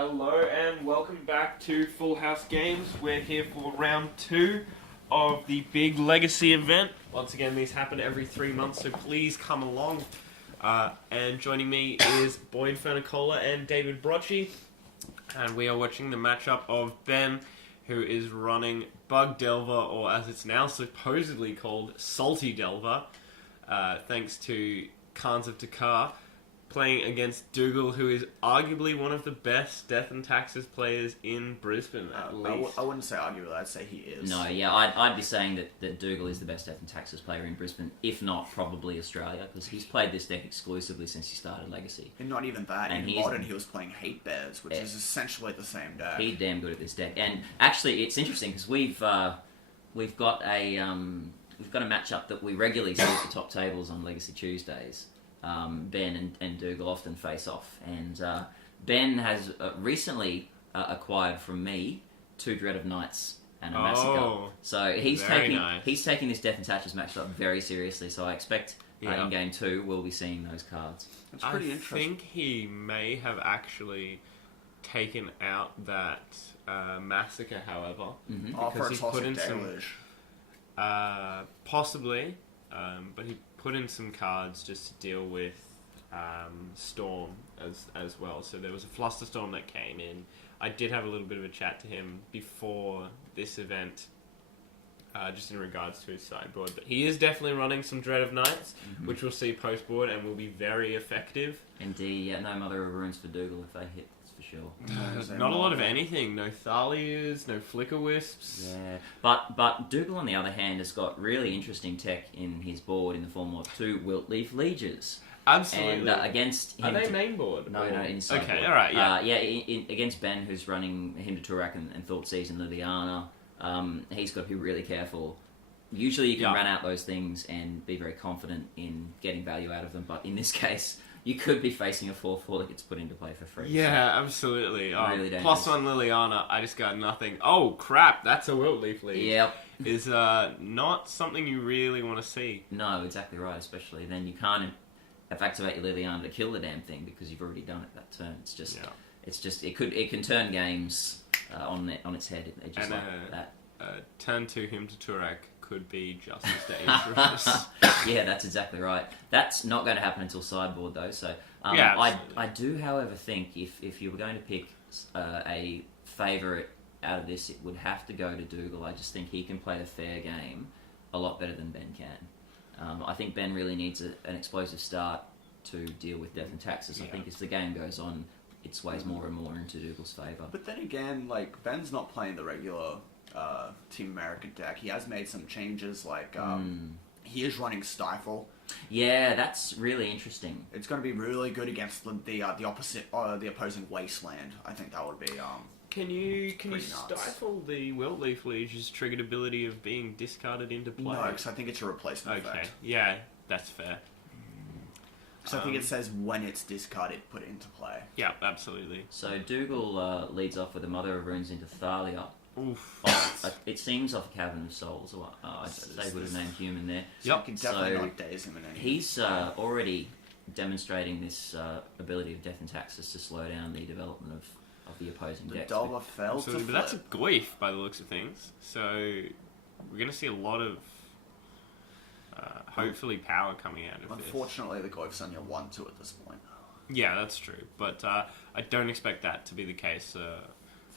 Hello and welcome back to Full House Games. We're here for round 2 of the big Legacy event. Once again, these happen every 3 months, so please come along. And joining me is Boyd Fernicola and David Brocci. And we are watching the matchup of Ben, who is running Bug Delver, or as it's now supposedly called, SALTI Delver, thanks to Khans of Takar, playing against Dougal, who is arguably one of the best Death and Taxes players in Brisbane, at least. I wouldn't say arguably, I'd say he is. No, yeah, I'd be saying that Dougal is the best Death and Taxes player in Brisbane, if not probably Australia, because he's played this deck exclusively since he started Legacy. And not even that, And in Modern he was playing Hate Bears, which is essentially the same deck. He's damn good at this deck. And actually, it's interesting, because we've got a matchup that we regularly see at the top tables on Legacy Tuesdays. Ben and Dougal often face off, and Ben has recently acquired from me 2 Dread of Nights and a Massacre. So he's taking this Death and Taxes matchup very seriously. So I expect in game 2 we'll be seeing those cards. It's pretty interesting. I think he may have actually taken out that Massacre, however, because he put in some possibly, but he put in some cards just to deal with Storm as well. So there was a Flusterstorm that came in. I did have a little bit of a chat to him before this event, just in regards to his sideboard. But he is definitely running some Dread of Nights, which we'll see post-board and will be very effective. Indeed, yeah, no Mother of Runes for Dougal if they hit, that's for sure. Not a lot of anything. No Thalias, no Flicker Wisps. Yeah, but Dougal on the other hand has got really interesting tech in his board in the form of 2 Wiltleaf Lieges. Absolutely. And against him, are they main board? No, inside. Okay, board. all right, yeah. Against Ben, who's running him to Turak and Thoughtseize and Liliana, he's got to be really careful. Usually you can run out those things and be very confident in getting value out of them, but in this case, you could be facing a 4/4 that gets put into play for free. Yeah, so. Absolutely. Really +1 Liliana, I just got nothing. Oh, crap, that's a Wiltleaf Liege. Yep. Is not something you really want to see. No, exactly right, especially then you can't activate your Liliana to kill the damn thing because you've already done it that turn. It's just it can turn games on its head. It just like that. Turn 2 him to Turak could be just as dangerous. Yeah, that's exactly right. That's not going to happen until sideboard though. So I do, however, think if you were going to pick a favourite out of this, it would have to go to Dougal. I just think he can play the fair game a lot better than Ben can. I think Ben really needs an explosive start to deal with Death and Taxes. I think as the game goes on, it sways more and more into Dougal's favour. But then again, like, Ben's not playing the regular Team American deck. He has made some changes, like he is running Stifle. Yeah, that's really interesting. It's going to be really good against the opposing Wasteland. I think that would be Can you nuts. stifle the Wiltleaf Liege's triggered ability of being discarded into play? No, because I think it's a replacement effect. Okay, yeah, that's fair. So I think it says when it's discarded, put it into play. Yeah, absolutely. So Dougal leads off with a Mother of Runes into Thalia. Oof. It seems off a Cavern of Souls. They would have named Human there. So you can definitely not daze him in any. He's already demonstrating this ability of Death and Taxes to slow down the development of the opposing deck. Delver failed to flip. But that's a Goyf by the looks of things. So we're going to see a lot of hopefully power coming out of this. Unfortunately, the Goyf's only a 1/2 at this point. Yeah, that's true. But I don't expect that to be the case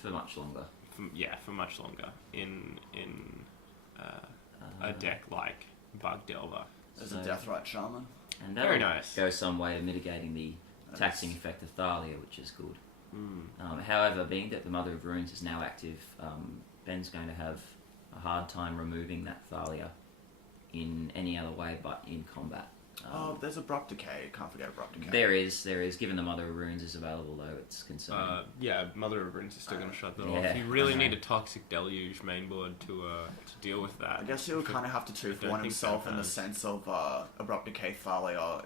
for much longer. For much longer in a deck like Bug Delver. There's a Deathrite Shaman. And very nice. Go some way to mitigating the taxing effect of Thalia, which is good. However, being that the Mother of Runes is now active, Ben's going to have a hard time removing that Thalia in any other way but in combat. There's Abrupt Decay. Can't forget Abrupt Decay. There is. Given the Mother of Runes is available, though, it's concerning. Mother of Runes is still going to shut that off. Yeah, You really need a Toxic Deluge mainboard to deal with that. I guess he would kind of have to 2-for-1 himself in the sense of Abrupt Decay Thalia,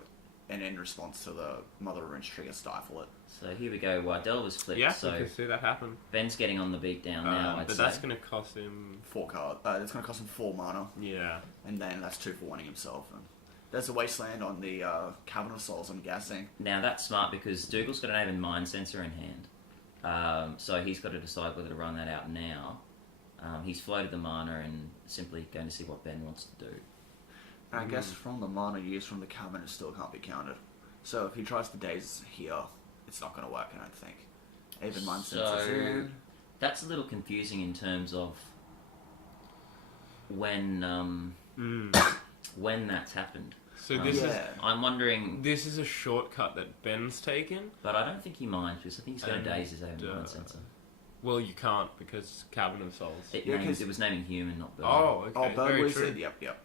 and in response to the Mother of Runes trigger, stifle it. So here we go. Delver's flipped. Yeah, so you can see that happen. Ben's getting on the beat down now. But that's going to cost him 4 cards. It's going to cost him 4 mana. Yeah. And then that's 2-for-1ing himself. And there's a Wasteland on the Cavern of Souls, I'm guessing. Now that's smart because Dougal's got an Aven Mind Sensor in hand. So he's got to decide whether to run that out now. He's floated the mana and simply going to see what Ben wants to do. And I guess from the mana used from the cabin, it still can't be counted. So if he tries to daze here, it's not going to work, I don't think. Even mine senses in. That's a little confusing in terms of when that's happened. So this is I'm wondering. this is a shortcut that Ben's taken. But I don't think he minds because I think he's going to daze his own mind sensor. Well, you can't because Cabin of Souls. It was naming human, not bird. Oh, okay. Bird Very Wizard, true. yep.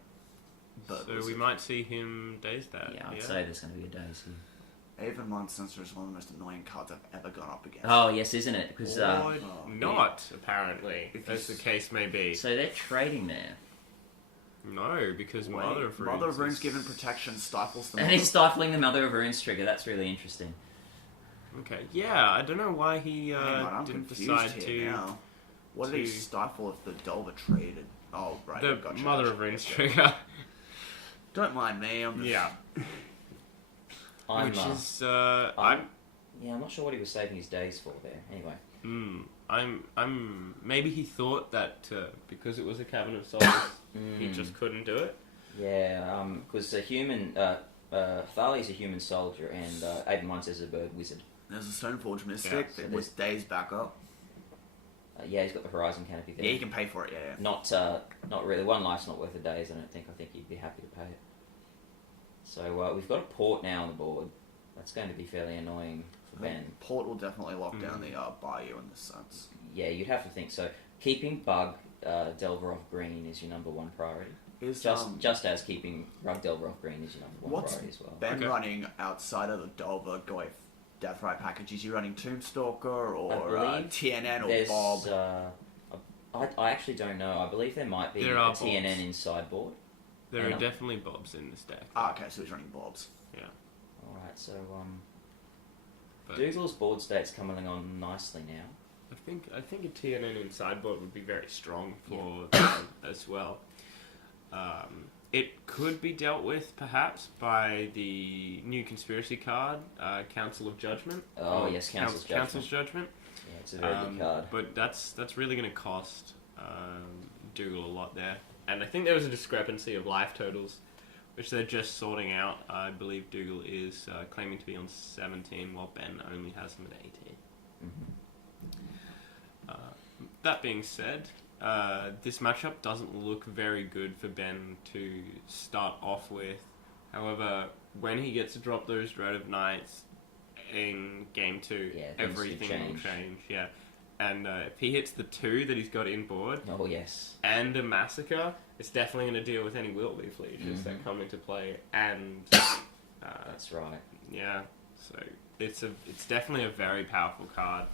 So we might see him daze that. Yeah, I'd say there's going to be a daze here. Even Mind Sensor is one of the most annoying cards I've ever gone up against. Oh, yes, isn't it? Because not, apparently, as the case may be. So they're trading there. No, because Mother of Runes given protection stifles them. And he's stifling the Mother of Runes trigger. That's really interesting. Okay, yeah, I don't know why he I'm didn't confused decide here to... now. What did he stifle if the Delver traded? Oh, right. The gotcha, Mother of Runes trigger. Don't mind me, I'm just... Yeah. I'm not sure what he was saving his days for there. Anyway. I'm maybe he thought that because it was a Cabin of Souls, he just couldn't do it. Yeah, because a human, Thali's a human soldier, and Aiden Mine says a bird wizard. There's a Stoneforge Mystic that was days back up. Yeah, he's got the Horizon Canopy there. Yeah, you can pay for it, yeah. Not really. One life's not worth a days, I don't think. I think he'd be happy to pay it. So we've got a port now on the board. That's going to be fairly annoying for Ben. Port will definitely lock down the Bayou in this sense. Yeah, you'd have to think so. Keeping Bug Delver off green is your number one priority. Just as keeping Rug Delver off green is your number one priority as well. Ben running outside of the Delver Goy Deathrite package? Is he running Tombstalker or TNN or Bob? I actually don't know. I believe there might be a TNN in sideboard. There are definitely Bobs in this deck. Okay, so he's running Bobs. Yeah. Alright, so Dougal's board state's coming on nicely now. I think a TNN in sideboard would be very strong for them as well. It could be dealt with perhaps by the new conspiracy card, Council of Judgment. Oh yes, Council's Judgment. Yeah, it's a very good card. But that's really going to cost Dougal a lot there. And I think there was a discrepancy of life totals, which they're just sorting out. I believe Dougal is claiming to be on 17, while Ben only has him at 18. That being said, this matchup doesn't look very good for Ben to start off with. However, when he gets to drop those Dread of Nights in Game 2, everything will change. Yeah. And if he hits the 2 that he's got in board, and a Massacre, it's definitely going to deal with any Wiltleaf Legions that come into play. And that's right. Yeah, so it's definitely a very powerful card,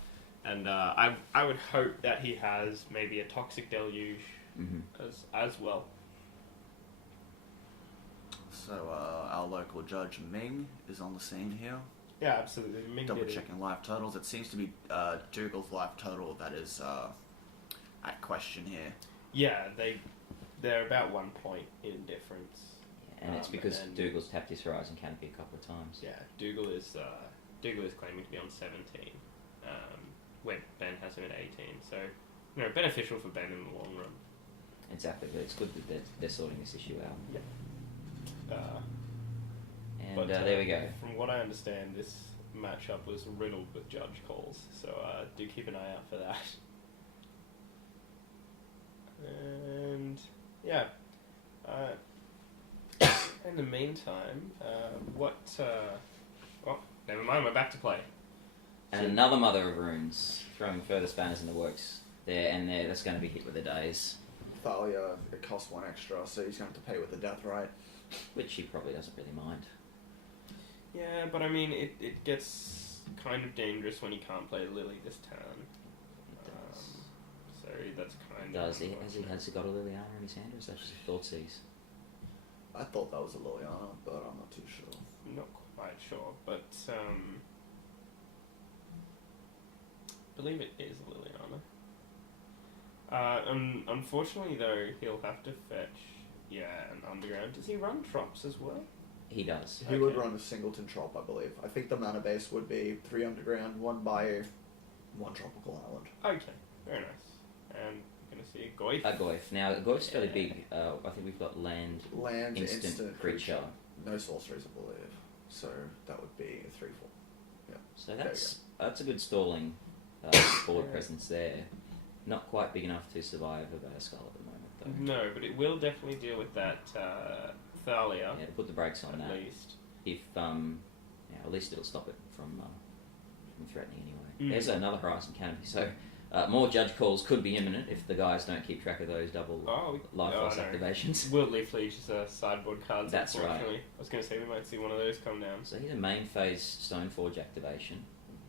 and I would hope that he has maybe a Toxic Deluge as well. So our local judge Ming is on the scene here. Yeah, absolutely. Double checking life totals. It seems to be Dougal's life total that is at question here. Yeah, they're about 1 point in difference. Yeah, and it's because Dougal's tapped his Horizon Canopy a couple of times. Yeah, Dougal is claiming to be on 17, when Ben has him at 18. So, beneficial for Ben in the long run. Exactly, but it's good that they're sorting this issue out. Yeah. And there we go. From what I understand, this matchup was riddled with judge calls, so do keep an eye out for that. And yeah, in the meantime, never mind, we're back to play. And another Mother of Runes, throwing further spanners in the works there, and that's going to be hit with a daze. Thalia, it costs 1 extra, so he's going to have to pay with the Deathrite. Which he probably doesn't really mind. Yeah, but I mean, it gets kind of dangerous when you can't play Lily this turn. So that's kind of... Has he got a Liliana in his hand, or is that just a Thoughtseize? I thought that was a Liliana, but I'm not too sure. Not quite sure, but I believe it is Liliana. Unfortunately, though, he'll have to fetch an underground. Does he run Trops as well? He does. He would run a Singleton Trop, I believe. I think the mana base would be 3 underground, 1 Bayou, one tropical island. Okay, very nice. And we're going to see a Goyf. A Goyf. Now, a Goyf's fairly big. I think we've got land instant creature. No sorceries, I believe. So that would be a 3/4. Yeah. So that's a good stalling board presence there. Not quite big enough to survive a Bear Skull at the moment, though. No, but it will definitely deal with that Thalia. Yeah, to put the brakes on at that. least. If at least it'll stop it from threatening anyway. There's another Horizon Canopy. So more judge calls could be imminent if the guys don't keep track of those double life loss activations. Wildly Fleet is a sideboard card. That's right. I was going to say we might see one of those come down. So here's a main phase Stoneforge activation.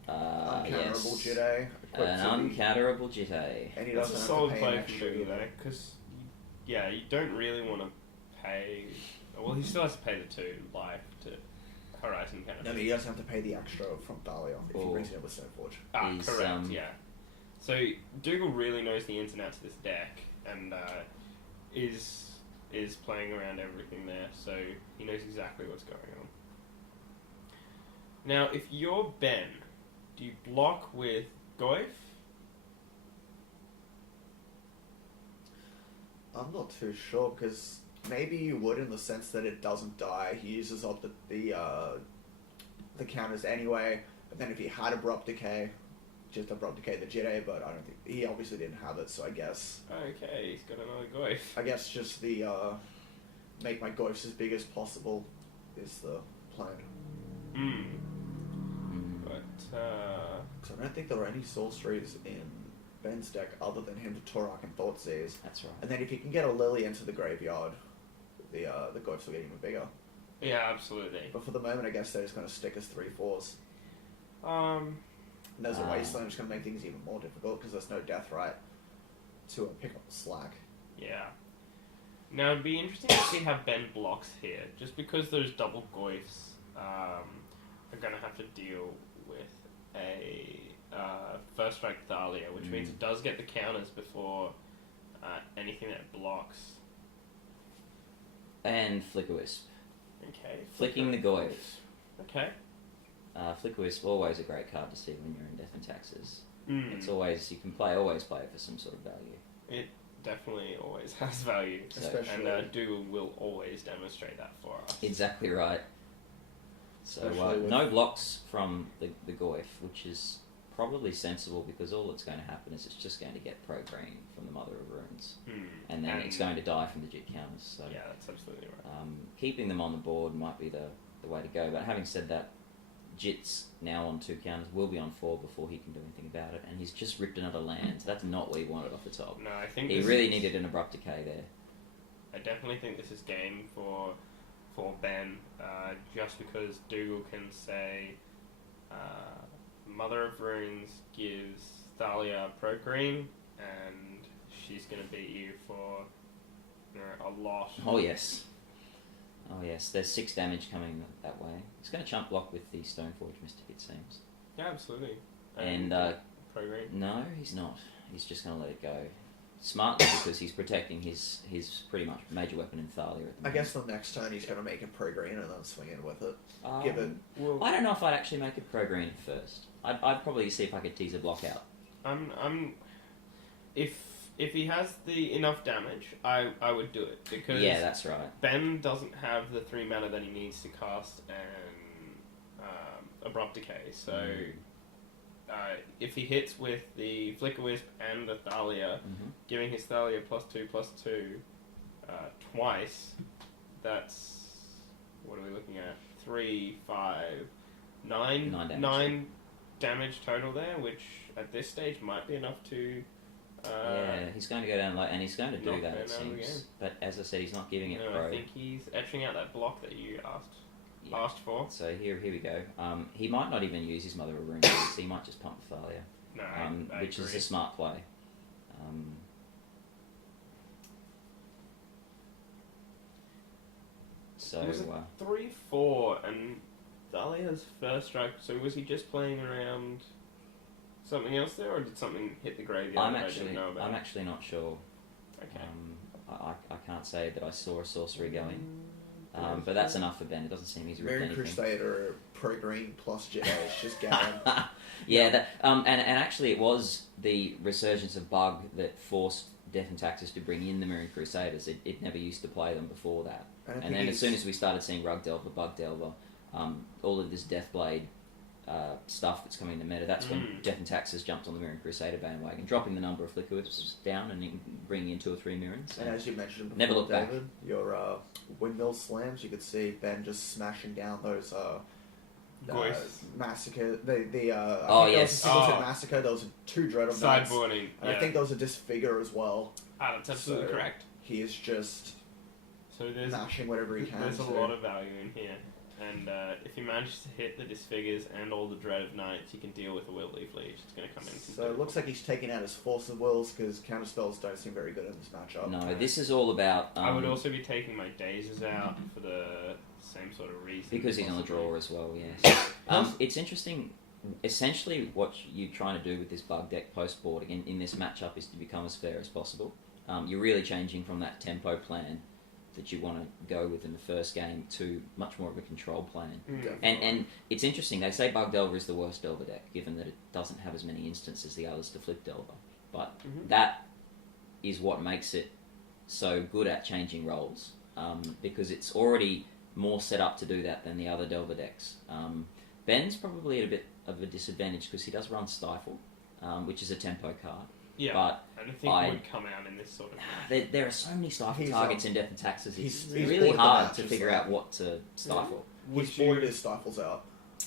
Uncounterable Jedi. An uncounterable Jedi. And he That's a doesn't have solid to pay play an from extra Dougal either. though, because you don't really want to pay. Well, he still has to pay the 2 life to Horizon Canopy. No, but he doesn't have to pay the extra from Thalia if he brings it in with Stoneforge. He's, correct, yeah. So Dougal really knows the ins and outs of this deck, and is playing around everything there, so he knows exactly what's going on. Now, if you're Ben, do you block with Goyf? I'm not too sure, because maybe you would in the sense that it doesn't die. He uses up the counters anyway, but then if he had Abrupt Decay, just Abrupt Decay the Jedi, but I don't think he obviously didn't have it, so I guess Okay, he's got another Goyf. I guess just the make my Goyfs as big as possible is the plan. But So I don't think there are any sorceries in Ben's deck other than him to Torak and Thoughtseize. That's right. And then if he can get a Lily into the graveyard, the Goyfs will get even bigger. yeah, absolutely. But for the moment, I guess they're just going to stick as 3/4s. And there's a Wasteland, which is going to make things even more difficult because there's no Death Right to pick up the slack. Yeah. Now it'd be interesting to see how Ben blocks here, just because those double Goyfs are going to have to deal with a First Strike Thalia, which means it does get the counters before anything that blocks. And Flicker Wisp. Okay. Flicking the Goyf. Okay. Flicker Wisp, always a great card to see when you're in Death and Taxes. Mm. It's always, you can always play it for some sort of value. It definitely always has value. Especially... And Dougal will always demonstrate that for us. Exactly right. So with... no blocks from the Goyf, which is probably sensible because all that's going to happen is it's just going to get pro-green from the Mother of Runes. And then it's going to die from the Jit counters. So, yeah, that's absolutely right. Keeping them on the board might be the way to go. But having said that, Jit's now on 2 counters, will be on 4 before he can do anything about it, and he's just ripped another land, so that's not what he wanted off the top. No, I think he really needed an Abrupt Decay there. I definitely think this is game for Ben, just because Dougal can say Mother of Runes gives Thalia pro green, and she's going to beat you for a lot. Oh yes. Oh yes, there's 6 damage coming that way. It's going to chump block with the Stoneforge Mystic, it seems. Yeah, absolutely. And pro green? No, he's not. He's just going to let it go. Smartly, because he's protecting his pretty much major weapon in Thalia at the moment. I guess the next turn he's going to make it pro-green and then swing in with it. Give it... Well, I don't know if I'd actually make it pro-green first. I'd probably see if I could tease a block out. If he has the enough damage, I would do it, because yeah, that's right. Ben doesn't have the 3 mana that he needs to cast an Abrupt Decay, so if he hits with the Flicker Wisp and the Thalia, giving his Thalia +2/+2 twice, that's, what are we looking at? 3, 5, 9 9 damage total there, which at this stage might be enough to... yeah, he's going to go down like, and he's going to do that, it Ben out of the seems. game. But as I said, he's not giving it No, pro. I think he's etching out that block that you asked for. So here we go. He might not even use his Mother of Runes, so he might just pump Thalia. No, I which agree. is a smart play. So It was a 3/4, and Thalia's first strike. So was he just playing around something else there, or did something hit the graveyard that I didn't know about? I'm actually not sure. Okay. I can't say that I saw a sorcery going. But that's enough for Ben. It doesn't seem he's ripped Mirror anything. Crusader pro-green plus Jedi. It's just getting... Yeah, that, and actually it was the resurgence of Bug that forced Death and Taxes to bring in the Mirren Crusaders. It never used to play them before that. And then as soon as we started seeing Rug Delver, Bug Delver, all of this Deathblade stuff that's coming in the meta, that's when Death and Taxes jumped on the Mirren Crusader bandwagon, dropping the number of Flicker Whips down and bringing in 2 or 3 Mirrens. And as you mentioned before, never look David, back. Your windmill slams, you could see Ben just smashing down those massacre. Massacre. There was 2 Dread of Knights. Sideboarding. And I think there was a Disfigure as well. Ah, that's absolutely correct. He is just so there's mashing whatever he can. There's a lot of value in here. And if you manage to hit the Disfigures and all the Dread of Knights, you can deal with the Will Leaf Leech. It's going to come in. So it looks like he's taking out his Force of Wills because counterspells don't seem very good in this matchup. No, this is all about... I would also be taking my Dazes out for the same sort of reason. Because he's on the draw as well, yes. It's interesting. Essentially, what you're trying to do with this Bug deck post-board in this matchup is to become as fair as possible. You're really changing from that tempo plan that you want to go with in the first game to much more of a control plan. And it's interesting, they say Bug Delver is the worst Delver deck, given that it doesn't have as many instances as the others to flip Delver. But that is what makes it so good at changing roles, because it's already more set up to do that than the other Delver decks. Ben's probably at a bit of a disadvantage because he does run Stifle, which is a tempo card. Yeah, but and I think would come out in this sort of... There are so many Stifle targets in Death and Taxes. It's he's really hard to figure out what to Stifle. He's boarded his Stifles out.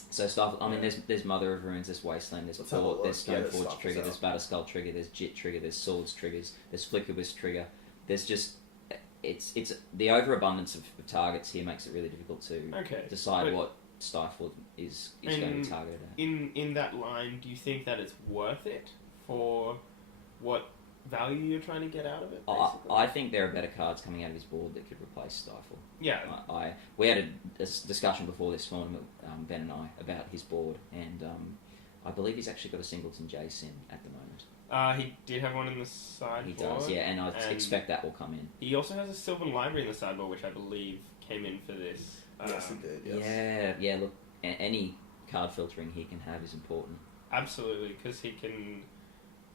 So Stifle, I mean, there's Mother of Runes, there's Wasteland, there's Port, there's Stoneforge trigger, there's Batterskull trigger, there's Jit trigger, there's Swords triggers, there's Flickerwisp trigger. There's just... It's the overabundance of targets here makes it really difficult to decide what Stifle is going to be targeted at. In that line, do you think that it's worth it for what value you're trying to get out of it? I think there are better cards coming out of his board that could replace Stifle. Yeah. We had a discussion before this tournament, Ben and I, about his board, and I believe he's actually got a Singleton J-Sim at the moment. He did have one in the sideboard. He does, yeah, and I expect that will come in. He also has a Sylvan Library in the sideboard, which I believe came in for this. Yes, he did, yes. Yeah, look, any card filtering he can have is important. Absolutely, because he can...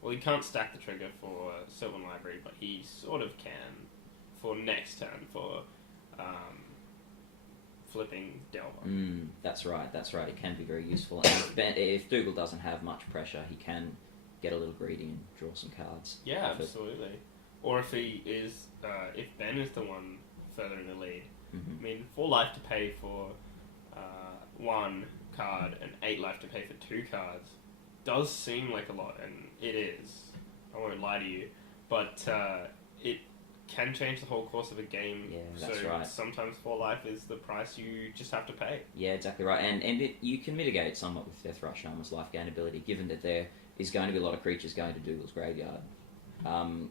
Well, he can't stack the trigger for Sylvan Library, but he sort of can for next turn for flipping Delver. That's right. It can be very useful. And if Dougal doesn't have much pressure, he can get a little greedy and draw some cards. Yeah, absolutely. Or if he is, if Ben is the one further in the lead. I mean, 4 life to pay for 1 card and 8 life to pay for 2 cards does seem like a lot, and it is. I won't lie to you, but it can change the whole course of a game. Yeah, that's so right. Sometimes 4 life is the price you just have to pay. Yeah, exactly right. And you can mitigate it somewhat with Death Rush Armor's life gain ability, given that there is going to be a lot of creatures going to Dougal's graveyard.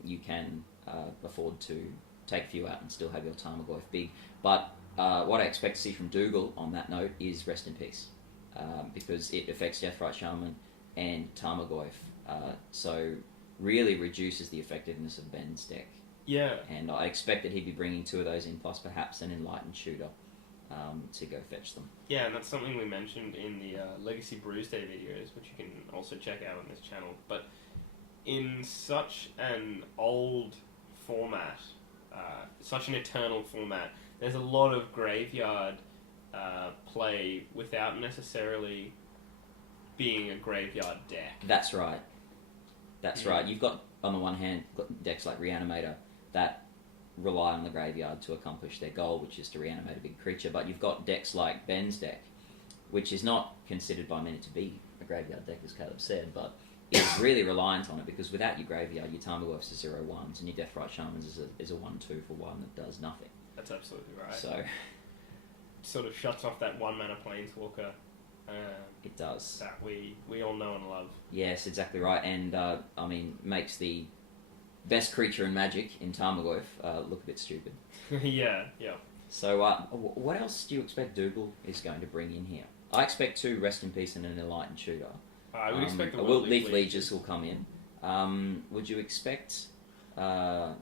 You can afford to take a few out and still have your Tarmogoyf big. But what I expect to see from Dougal on that note is Rest in Peace, because it affects Deathright Shaman and Tarmogoyf, so really reduces the effectiveness of Ben's deck. Yeah. And I expect that he'd be bringing 2 of those in, plus perhaps an Enlightened Shooter to go fetch them. Yeah, and that's something we mentioned in the Legacy Brews Day videos, which you can also check out on this channel. But in such an old format, such an eternal format, there's a lot of graveyard play without necessarily being a graveyard deck. That's right. Right. You've got, on the one hand, decks like Reanimator that rely on the graveyard to accomplish their goal, which is to reanimate a big creature, but you've got decks like Ben's deck, which is not considered by many to be a graveyard deck, as Caleb said, but is really reliant on it, because without your graveyard, your Tarmogoyfs are 0/1s, and your Deathright Shamans is a 1/2 for 1 that does nothing. That's absolutely right. So sort of shuts off that 1 mana Planeswalker. It does. That we all know and love. Yes, exactly right, and I mean, makes the best creature in Magic in Tarmogoyf look a bit stupid. yeah. So what else do you expect Dougal is going to bring in here? I expect 2 Rest in Peace and an Enlightened Shooter. I would expect the Leaf Lieges will come in. Would you expect perhaps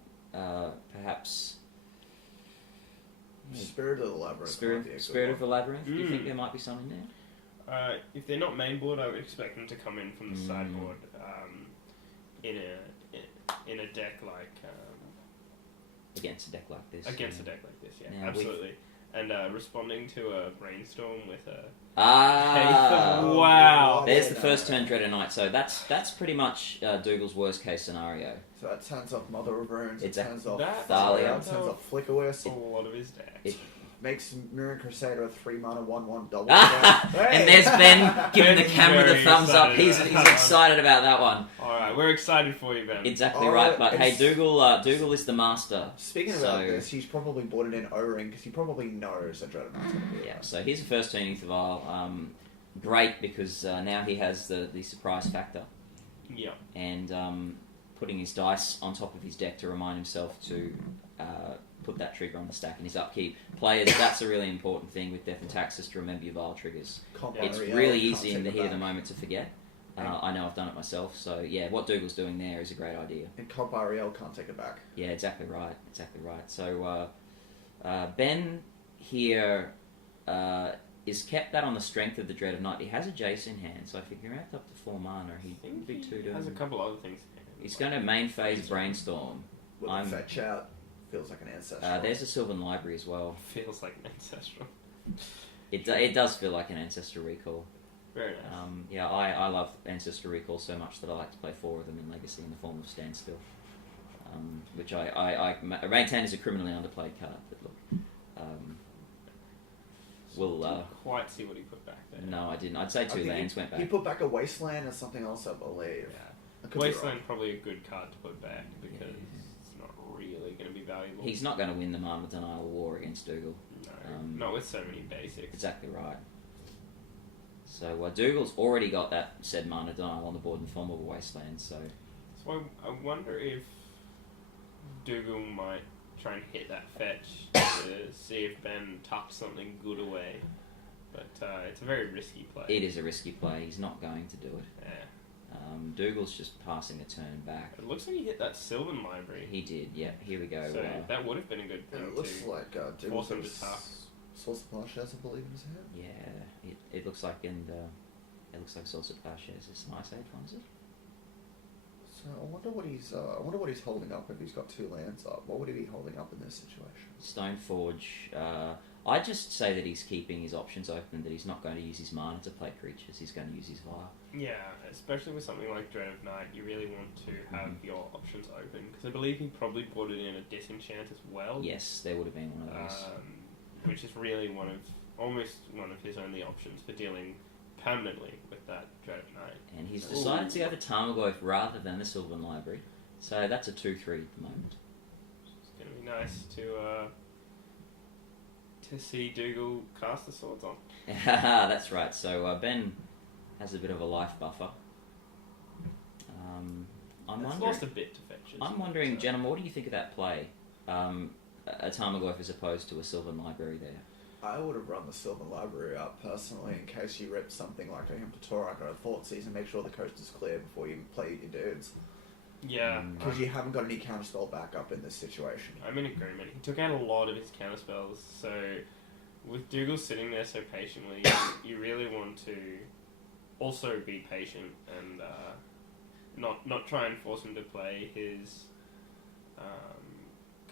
Spirit of the Labyrinth? Spirit of the Labyrinth? Do you think there might be some in there? If they're not main board, I would expect them to come in from the sideboard in a deck like against a deck like this. against a deck like this. Yeah, Now absolutely. And responding to a brainstorm with a wow. There's the Yeah, first turn Dread of Night. So that's pretty much Dougal's worst case scenario. So that turns off Mother of Runes, it It's a- turns off that Thalia. It turns off Flickerwisp, a lot of his decks. It- makes Mirror Crusader a 3-mana 1/1 double. And there's Ben giving the Ben's camera the very thumbs up. excited He's about that one. excited about that one. Alright, we're excited for you, Ben. Exactly Oh, right. But hey, it's- Dougal is the master. Speaking So- about this, he's probably bought it in O-Ring because he probably knows that Dread of Night's going to be Yeah. So here's a first turn Ethervile. Great because now he has the surprise factor. Yeah. And putting his dice on top of his deck to remind himself to put that trigger on the stack in his upkeep. Players, that's a really important thing with Death and Taxes, to remember your Vile triggers. It's really easy in the heat of the moment to forget. I know I've done it myself, so yeah, what Dougal's doing there is a great idea. And Comp Ariel can't take it back. Yeah, exactly right. So Ben here is kept that on the strength of the Dread of Night. He has a Jace in hand, so if he can ramp up to 4 mana, I he'd think be 2 he to... has a couple other things. He's going to main phase Brainstorm. With I'm- a fetch out, feels like an ancestral. There's a Sylvan Library as well. Feels like an ancestral. It does feel like an Ancestral Recall. Very nice. Yeah, I love Ancestral Recall so much that I like to play 4 of them in Legacy in the form of Standstill. Which I maintain is a criminally underplayed card, but look. Didn't quite see what he put back there. No, I didn't. I'd say I 2 think lands went back. He put back a Wasteland and something else, I believe. Yeah. I could be Wasteland wrong. probably a good card to put back because it's not really going to be valuable. He's not going to win the Mana Denial War against Dougal. No, not with so many basics. Exactly right. So Dougal's already got that said Mana Denial on the board in the form of a Wasteland, so... So I wonder if Dougal might try and hit that fetch to see if Ben tucked something good away. But it's a very risky play. It is a risky play. He's not going to do it. Yeah. Dougal's just passing a turn back. It looks like he hit that Sylvan Library. He did, yeah. Here we go. So that would have been a good And thing it looks to like force Dougal's him got to tuck. Source of Plowshares, I believe, in his hand. Yeah, it looks like, and it looks like Source of Plowshares is an Ice Age one, is it? So I wonder what he's holding up if he's got 2 lands up. What would he be holding up in this situation? Stoneforge. I just say that he's keeping his options open, that he's not going to use his mana to play creatures, he's going to use his Vile. Yeah, especially with something like Dread of Night, you really want to have your options open. Because I believe he probably brought it in a Disenchant as well. Yes, there would have been one of those. Which is really almost one of his only options for dealing permanently with that Dread of Night. And he's decided to go the Tarmogoyf rather than the Sylvan Library. So that's a 2-3 at the moment. It's going to be nice to see Dougal cast the swords on. That's right. So Ben has a bit of a life buffer. It's lost a bit to fetches. I'm wondering, so. Jenna, what do you think of that play? A Tarmogoyf as opposed to a Sylvan Library there. I would have run the Sylvan Library up personally in case you ripped something like a Himplatorak or a Thought Season. Make sure the coast is clear before you play your dudes. Yeah. Because you haven't got any counterspell backup in this situation. I'm in agreement. He took out a lot of his counterspells, so with Dougal sitting there so patiently, you really want to also be patient and not try and force him to play his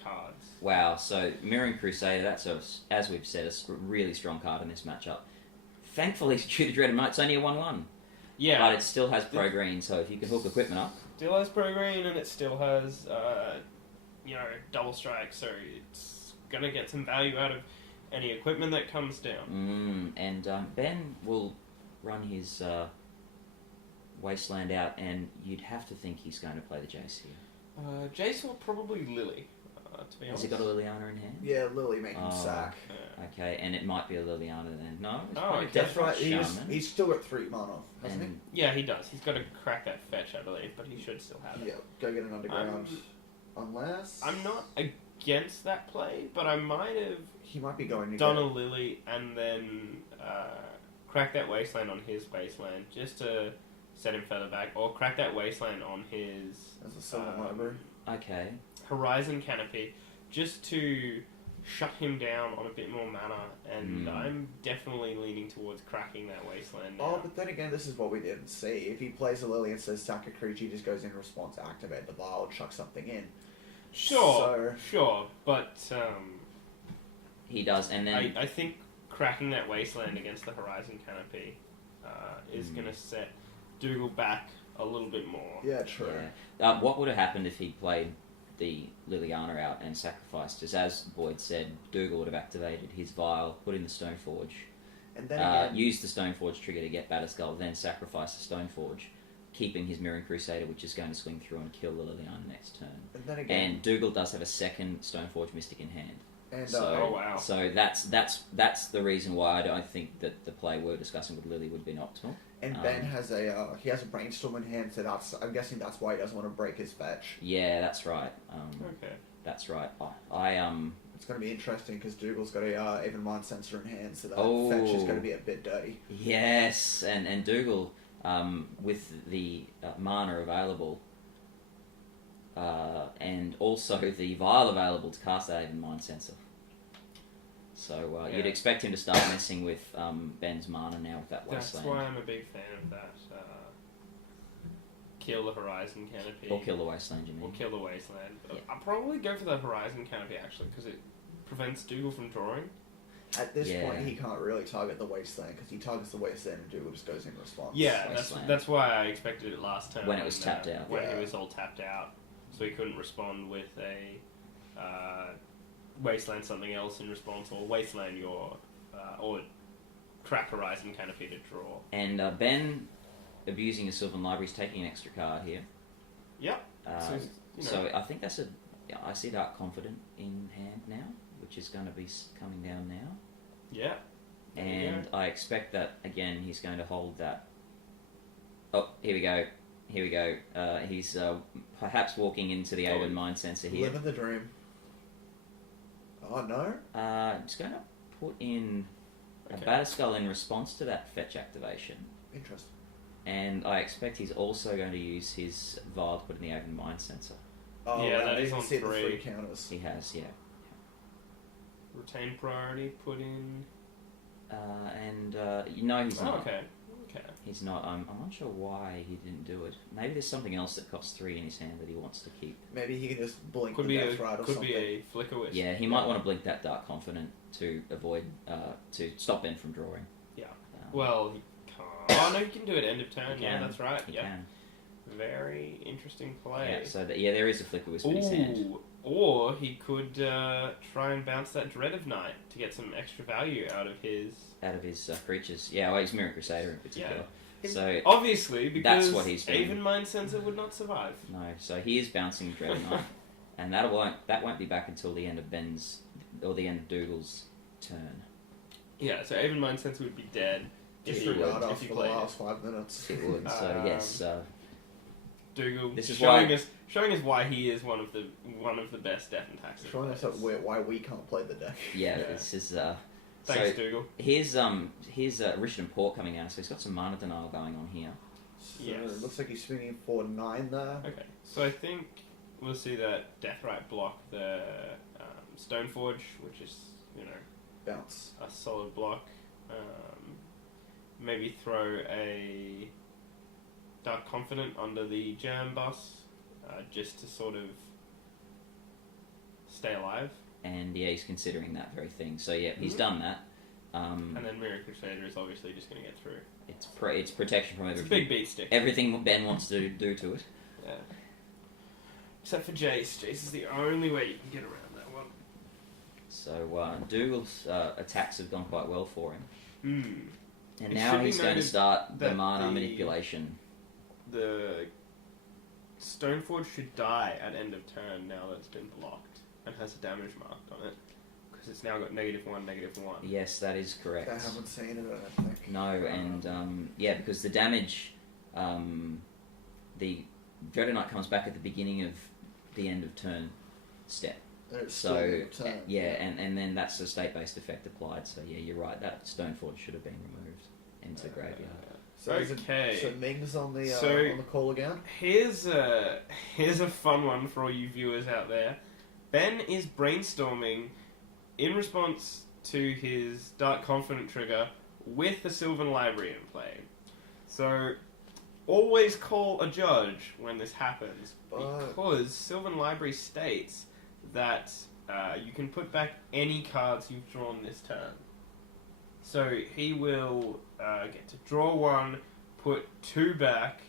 cards. Wow, so Mirroring Crusader, that's, as we've said, a really strong card in this matchup. Thankfully, Tutor Dread of Night's only a 1/1. Yeah. But it still has pro-green, so if you can hook equipment up... Still has pro green and it still has, double strike, so it's going to get some value out of any equipment that comes down. And Ben will run his Wasteland out, and you'd have to think he's going to play the Jace here. Jace or probably Lily, to be Has honest. he got a Liliana in hand? Yeah, Lily make him sack. Yeah. Okay, and it might be a Liliana then. No? It's Oh, probably okay. That's right. definitely He's, Shaman. he's still got 3 mana, hasn't And Yeah, he does. He's got to crack that fetch, I believe, but he should still have he? it. Yeah, go get an underground. Unless I'm not against that play, but I might have he might be going to done get, a Lily and then crack that Wasteland on his Wasteland just to set him further back, or crack that Wasteland on his as a Sylvan Library. Okay. Horizon Canopy just to shut him down on a bit more mana, and I'm definitely leaning towards cracking that Wasteland now. Oh, but then again, this is what we didn't see. If he plays a Lily and says sack a creature, he just goes in response, activate the vial, chuck something in. Sure, but he does, and then I think cracking that Wasteland against the Horizon Canopy is going to set Dougal back a little bit more. Yeah, true. Yeah. What would have happened if he played the Liliana out and sacrificed? As Boyd said, Dougal would have activated his vial, put in the Stoneforge, and then again, used the Stoneforge trigger to get Batterskull, then sacrifice the Stoneforge, keeping his Mirroring Crusader, which is going to swing through and kill the Liliana next turn. And then again, and Dougal does have a second Stoneforge Mystic in hand. And, so that's the reason why I don't think that the play we're discussing with Lily would be optimal. And Ben has a Brainstorm in hand, so I'm guessing that's why he doesn't want to break his fetch. Yeah, that's right. Okay, that's right. It's going to be interesting because Dougal's got a even Mind Sensor in hand, so that fetch is going to be a bit dirty. Yes, and Dougal with the mana available. And also the vial available to cast that even Mind Sensor. So you'd expect him to start messing with Ben's mana now with that Wasteland. That's why I'm a big fan of that. Kill the Horizon Canopy. Or kill the Wasteland, you mean? Or kill the Wasteland. Yeah. I'll probably go for the Horizon Canopy, actually, because it prevents Dougal from drawing. At this point, he can't really target the Wasteland, because he targets the Wasteland and Dougal just goes in response. Yeah, that's why I expected it last turn. When it was tapped out. When he was all tapped out. So he couldn't respond with a Wasteland something else in response, or Wasteland your or crack Horizon Canopy to draw. And Ben, abusing a Sylvan Library, is taking an extra card here. Yep. So I think that's I see Dark Confident in hand now, which is going to be coming down now. Yeah. And I expect that again he's going to hold that. Oh, here we go. He's perhaps walking into the Aven Mind Sensor here. Living the dream. Oh, no? Just going to put in a Batterskull in response to that fetch activation. Interesting. And I expect he's also going to use his Vial to put in the Aven Mind Sensor. Oh, yeah, that is is on the 3. 3 counters. He has, yeah. Retain priority, put in... he's not. Okay. He's not. I'm not sure why he didn't do it. Maybe there's something else that costs 3 in his hand that he wants to keep. Maybe he can just blink could the be Death Ride or could something. be a Flicker Wisp. Yeah, he might want to blink that Dark Confident to avoid, to stop Ben from drawing. Yeah. Well, he can't. Oh, no, he can do it end of turn. Yeah, that's right. He Yeah. can. Very interesting play. Yeah, so there is a Flicker Wisp in his hand. Or he could try and bounce that Dread of Night to get some extra value out of his creatures. Yeah, well, his Mirror Crusader in particular. Yeah. So obviously, because that's what he's doing. Aven Mind Sensor would not survive. No, so he is bouncing Dread of Night, and that won't be back until the end of Ben's or the end of Dougal's turn. Yeah, so Aven Mind Sensor would be dead if you played the last 5 minutes. It would. So yes, Dougal. This is showing us why he is one of the best Death and Taxes. Showing us why we can't play the deck. Yeah, this is. Thanks, Dougal. Here's Richard and Port coming out, so he's got some mana denial going on here. So it looks like he's swinging for 9 there. Okay, so I think we'll see that Deathrite block the Stoneforge, which is bounce a solid block. Maybe throw a Dark Confident under the Jam Bus, just to sort of stay alive. And yeah, he's considering that very thing. So yeah, he's done that. And then Mirror Crusader is obviously just going to get through. It's protection from everything. It's a big beat stick. Everything Ben wants to do to it. Yeah. Except for Jace. Jace is the only way you can get around that one. So Dougal's attacks have gone quite well for him. And It now should be he's going to noted start the that mana manipulation. The Stoneforge should die at end of turn now that it's been blocked and has a damage marked on it. Because it's now got -1, -1. Yes, that is correct. I haven't seen it, I don't think. No, and because the damage, the Dreadnought comes back at the beginning of the end of turn step. So and then that's a state-based effect applied. So yeah, you're right. That Stoneforge should have been removed into the graveyard. So so Ming's on the call again. Here's a fun one for all you viewers out there. Ben is brainstorming in response to his Dark Confident trigger with the Sylvan Library in play. So, always call a judge when this happens, because Sylvan Library states that you can put back any cards you've drawn this turn. So he will get to draw one, put 2 back,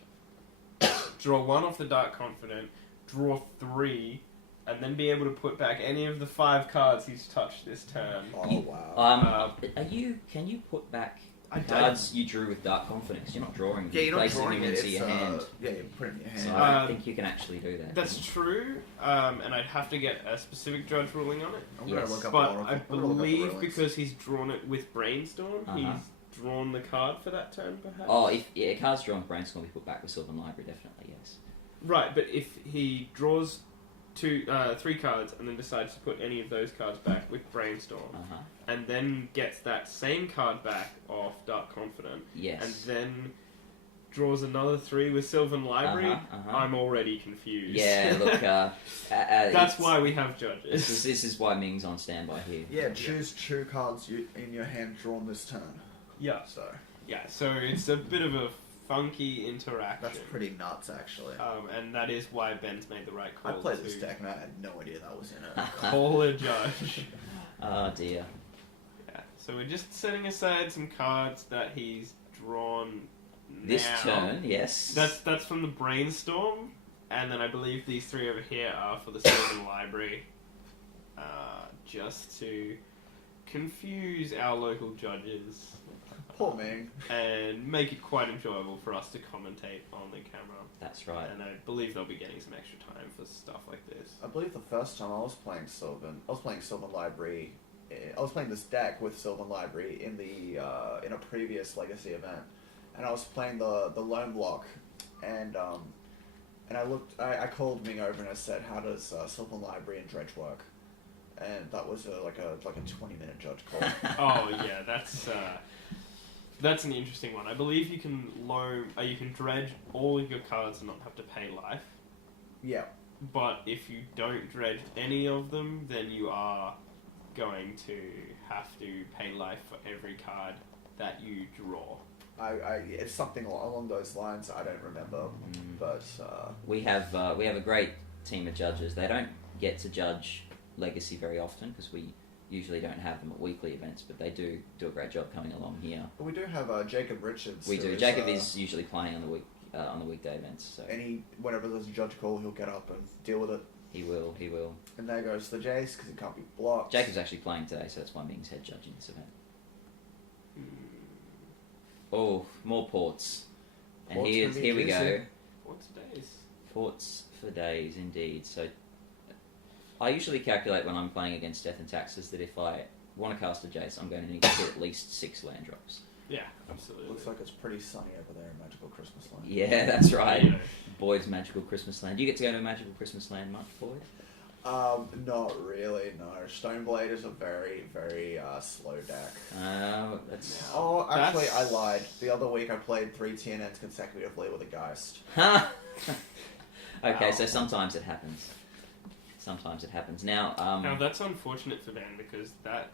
draw 1 off the Dark Confident, draw 3, and then be able to put back any of the 5 cards he's touched this turn. Oh, wow. Can you put back cards you drew with Dark Confidence? You're not drawing them. Yeah, you're not placing drawing them it. into your hand. Yeah, you put it in your hand. So I don't think you can actually do that. That's true, and I'd have to get a specific judge ruling on it. I'm gonna look up But the I I'm gonna look up the believe rulings. because he's drawn it with Brainstorm, he's drawn the card for that turn, perhaps? Oh, if a card's drawn with Brainstorm, we put back with Sylvan Library, definitely, yes. Right, but if he draws 3 cards and then decides to put any of those cards back with Brainstorm, and then gets that same card back off Dark Confident, Yes. and then draws another 3 with Sylvan Library, I'm already confused. Yeah, look, that's why we have judges. This is why Ming's on standby here. Yeah, choose 2 cards in your hand drawn this turn. Yeah. So it's a bit of a funky interaction. That's pretty nuts, actually. And that is why Ben's made the right call. I played this deck and I had no idea that was in it. Call a judge. Oh dear. Yeah. So we're just setting aside some cards that he's drawn This now. turn, yes. That's from the Brainstorm, and then I believe these 3 over here are for the Sylvan Library. Just to confuse our local judges. Poor Ming. And make it quite enjoyable for us to commentate on the camera. That's right. And I believe they'll be getting some extra time for stuff like this. I believe the first time I was playing Sylvan Library. I was playing this deck with Sylvan Library in a previous Legacy event, and I was playing the Lone Block, and I called Ming over and I said, "How does Sylvan Library and Dredge work?" And that was like a 20-minute judge call. Oh yeah, that's an interesting one. I believe you can you can dredge all of your cards and not have to pay life. Yeah. But if you don't dredge any of them, then you are going to have to pay life for every card that you draw. It's something along those lines. I don't remember, but we have a great team of judges. They don't get to judge Legacy very often because we usually don't have them at weekly events, but they do a great job coming along here. But we do have Jacob Richards. We do. Jacob is usually playing on the weekday events. So whenever there's a judge call, he'll get up and deal with it. He will. And there goes the Jace because he can't be blocked. Jacob's actually playing today, so that's why Ming's head judging this event. Oh, more ports. And Ports here we go. What's days? Ports for days, indeed. So I usually calculate when I'm playing against Death and Taxes that if I want to cast a Jace, I'm going to need to hit at least 6 land drops. Yeah, absolutely. Looks like it's pretty sunny over there in Magical Christmas Land. Yeah, that's right. Yeah. Boyd's Magical Christmas Land. Do you get to go to a Magical Christmas Land much, Boyd? Not really, no. Stoneblade is a very, very slow deck. That's... Oh, actually, I lied. The other week I played 3 TNNs consecutively with a Geist. Okay, so sometimes it happens. Now, Now that's unfortunate for Ben because that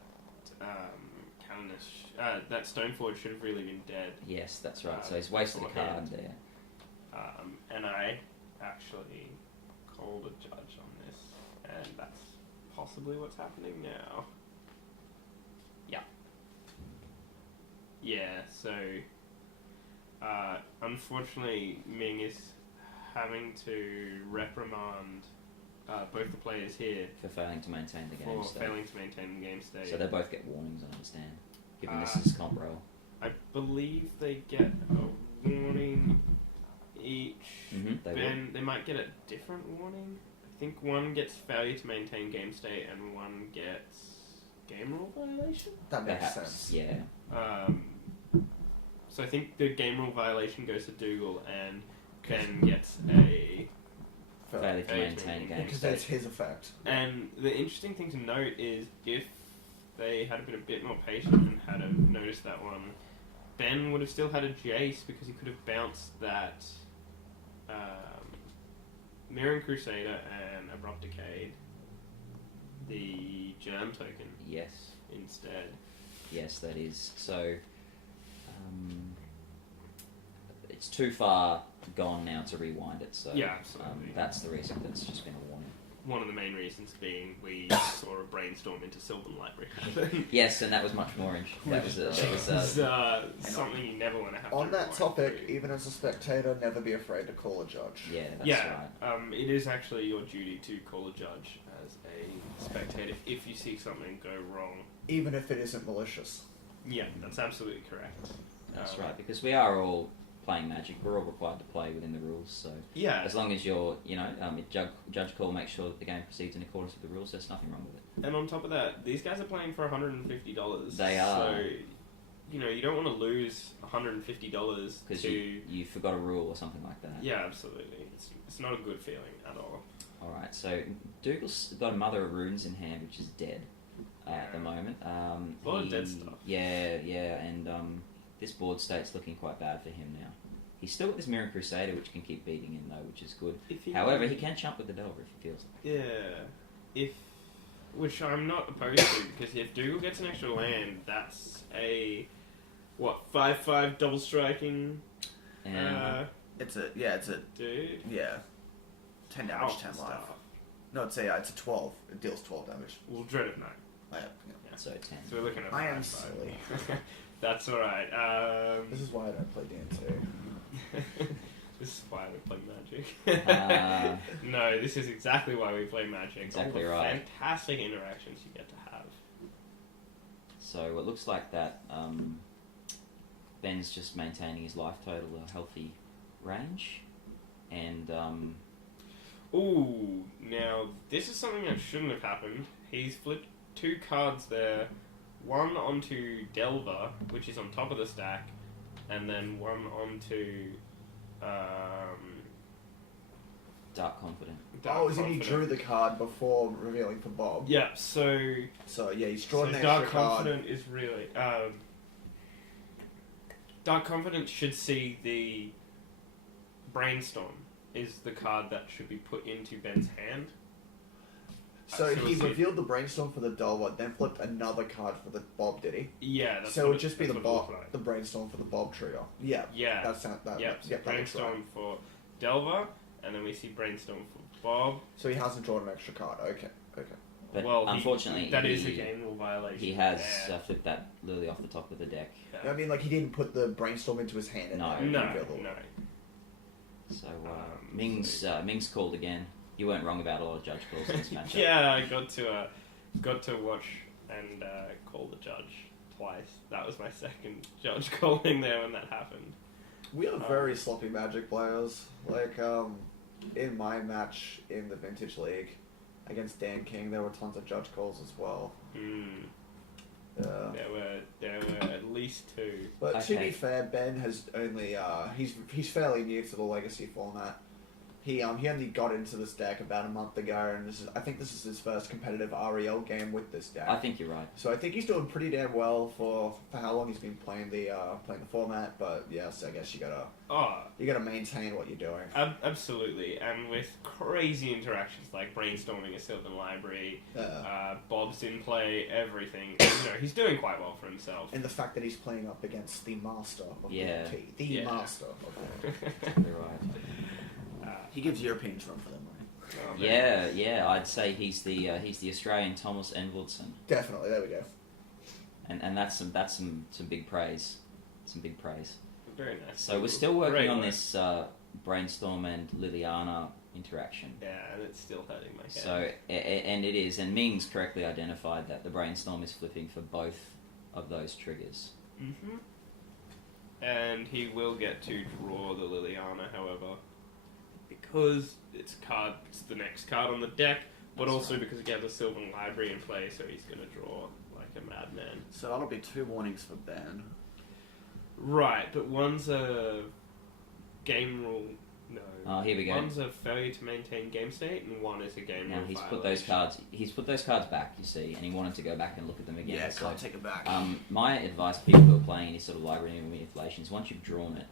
that Stoneforge should have really been dead. Yes, that's right. So he's wasted a card there. And I actually called a judge on this, and that's possibly what's happening now. Yeah. Yeah, so unfortunately Ming is having to reprimand both the players here For failing to maintain the game state. failing to maintain the game state. So they both get warnings, I understand, given this is comp roll. I believe they get a warning each. They might get a different warning. I think one gets failure to maintain game state and one gets game rule violation. That makes Perhaps, sense. yeah. So I think the game rule violation goes to Dougal and Ben gets a Failure to maintain game Because state. that's his effect. And the interesting thing to note is if they had been a bit more patient and had noticed that one, Ben would have still had a Jace because he could have bounced that Mirroring Crusader and Abrupt Decay the germ token Yes. instead. Yes, that is. So, it's too far gone now to rewind it. So Yeah, absolutely. that's the reason that's just been a warning. One of the main reasons being we saw a brainstorm into Sylvan Library. Yes, and that was much more. That was something you never want to have. On to that rewind topic, through. even as a spectator, never be afraid to call a judge. Yeah, that's right. It is actually your duty to call a judge as a spectator if you see something go wrong. Even if it isn't malicious. Yeah, that's absolutely correct. That's right, because we are all playing Magic. We're all required to play within the rules. So Yeah. as long as you're, judge call, make sure that the game proceeds in accordance with the rules. There's nothing wrong with it. And on top of that, these guys are playing for $150. They are. So, you don't want to lose $150 Because to... you forgot a rule or something like that. Yeah, absolutely. It's not a good feeling at all. Alright, so Dougal's got a Mother of Runes in hand, which is dead at the moment. A lot of dead stuff. Yeah, and this board state's looking quite bad for him now. He's still got this Mirror Crusader, which can keep beating him, though, which is good. However, he can chump with the Delver if he feels like Yeah. Which I'm not opposed to, because if Dougal gets an extra land, that's a... 5/5 double striking? It's a Dude. 10 damage, 10 life. Stuff. No, it's a 12. It deals 12 damage. Well, Dread of Night. Yeah. So 10. So we're looking at I am 5/5. silly. That's alright. This is why I don't play DNT. This is why we play Magic. No, this is exactly why we play Magic. Exactly All the right. fantastic interactions you get to have. So it looks like that Ben's just maintaining his life total a healthy range. And Ooh, now this is something that shouldn't have happened. He's flipped 2 cards there. One onto Delver, which is on top of the stack, and then one onto Dark Confident. Oh, is it he drew the card before revealing for Bob? Yeah, so yeah, he's drawn an extra Dark card. Confident is really Dark Confident should see the Brainstorm is the card that should be put into Ben's hand. So he it's revealed the Brainstorm for the Delver, then flipped another card for the Bob, did he? Yeah, that's so it would just be the that's what it Bob, looks like. the Brainstorm for the Bob trigger. Yeah. Yeah. That sounds that. Yep, so Yep, that looks Brainstorm right. for Delver, and then we see Brainstorm for Bob. So he hasn't drawn an extra card. Okay. But Well, unfortunately, that is a game rule violation. he has there. flipped that literally off the top of the deck. Yeah. I mean, like he didn't put the Brainstorm into his hand. And No. then No, reveal the- no. So Ming's called again. You weren't wrong about a lot of judge calls in this matchup. Yeah, I got to watch and call the judge twice. That was my second judge calling there when that happened. We are very sloppy Magic players. Like, in my match in the Vintage League against Dan King, there were tons of judge calls as well. There were at least 2. But to Okay. be fair, Ben has only he's fairly new to the Legacy format. He only got into this deck about a month ago, and I think this is his first competitive REL game with this deck. I think you're right. So I think he's doing pretty damn well for how long he's been playing the format. But yes, I guess you gotta maintain what you're doing. Absolutely, and with crazy interactions like brainstorming a Sylvan Library, Bob's in play, everything. He's doing quite well for himself. And the fact that he's playing up against the master of DNT, the master of DNT. You're right. He gives Europeans run for their money. Oh, man. Yeah. I'd say he's the Australian Thomas Envoldson, Definitely, there we go. and that's some big praise. Some big praise. Very nice. So we're still working Great on work. this Brainstorm and Liliana interaction. Yeah, and it's still hurting my head. So and it is, and Ming's correctly identified that the Brainstorm is flipping for both of those triggers. Mm-hmm. And he will get to draw the Liliana, however, because it's the next card on the deck, but That's also right. because he has a Sylvan Library in play, so he's going to draw like a madman. So that'll be 2 warnings for Ben. Right, but one's a game rule. No. Oh, here we go. One's a failure to maintain game state, and one is a game Now rule he's violation. put those cards back, you see, and he wanted to go back and look at them again. Yeah, So, can't take it back. my advice to people who are playing any sort of library manipulations, once you've drawn it,